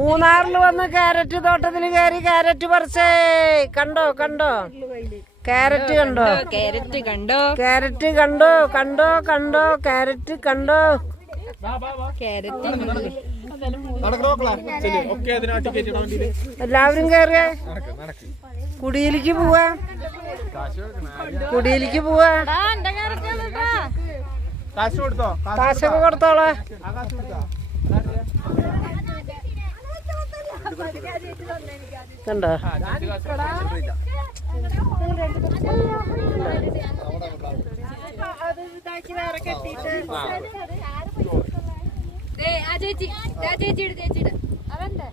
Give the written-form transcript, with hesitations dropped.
മൂന്നാറിൽ വന്ന് ക്യാരറ്റ് തോട്ടത്തിൽ കയറി ക്യാരറ്റ് പറിച്ചേ. കണ്ടോ കണ്ടോ ക്യാരറ്റ് കണ്ടോ? ക്യാരറ്റ് കണ്ടോ? ക്യാരറ്റ് കണ്ടോ? കണ്ടോ കണ്ടോ ക്യാരറ്റ് കണ്ടോ? എല്ലാവരും കയറിയ കുടിയിലേക്ക് പോവാ. കുടിയിലേക്ക് പോവാ. കാശൊക്കെ കൊടുത്തോളെ. കണ്ടോ? ചേച്ചി ചേച്ചിയുടെ അവന്റെ